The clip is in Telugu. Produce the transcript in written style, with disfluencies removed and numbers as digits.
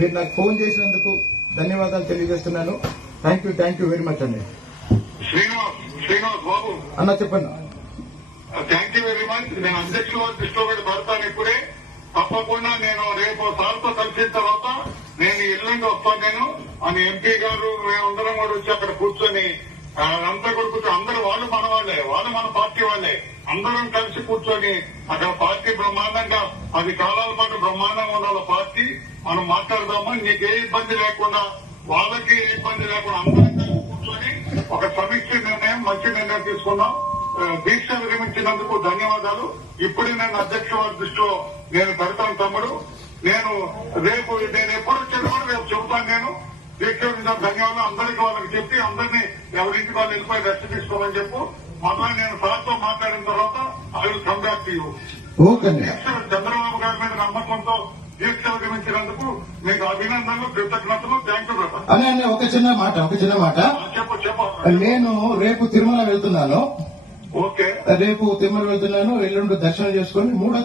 మీరు నాకు ఫోన్ చేసినందుకు ధన్యవాదాలు తెలియజేస్తున్నాను. థ్యాంక్ యూ వెరీ మచ్ అండి. శ్రీనివాస్ బాబు అన్న చెప్పండి. Thank you very much. నేను అధ్యక్షుల వారి దృష్టిలో కూడా పెడతాను. ఇప్పుడే తప్పకుండా నేను రేపు సార్తో కలిసిన తర్వాత నేను ఎల్లుండి వస్తాను. నేను అని ఎంపీ గారు మేమందరం కూడా వచ్చి అక్కడ కూర్చొని అంతా కూడా కూర్చొని అందరూ వాళ్ళు మన వాళ్ళే, వాళ్ళు మన పార్టీ వాళ్ళే, అందరం కలిసి కూర్చొని అక్కడ పార్టీ బ్రహ్మాండంగా 10 కాలాల పాటు బ్రహ్మాండంగా ఉండాలి పార్టీ. మనం మాట్లాడదామా, నీకే ఇబ్బంది లేకుండా వాళ్ళకి ఏ ఇబ్బంది లేకుండా అందరం కలిసి కూర్చొని ఒక సమీక్ష నిర్ణయం, మంచి నిర్ణయం తీసుకున్నాం. దీక్ష విరమించినందుకు ధన్యవాదాలు. ఇప్పుడే నేను అధ్యక్ష వారి దృష్టిలో నేను పెడతాను తమ్ముడు. నేను ఎప్పుడు వచ్చేది కూడా రేపు చెబుతాను. నేను దీక్ష ధన్యవాదాలు అందరికీ వాళ్ళకి చెప్పి అందరినీ ఎవరింటికి వాళ్ళు వెళ్ళిపోయి రెస్ట్ తీసుకోమని చెప్పు. మళ్ళా నేను సార్తో మాట్లాడిన తర్వాత I will come back to you. Chandrababu గారి మీద నమ్మకంతో దీక్ష విరమించినందుకు మీకు అభినందనలు, కృతజ్ఞతలు. Thank you brother. అనే ఒక చిన్న మాట చెప్పు. నేను రేపు తిరుమల వెళ్తున్నాను. ఓకే, రేపు తిరుమల వెళ్తున్నాను. ఎల్లుండి దర్శనం చేసుకుని 3వ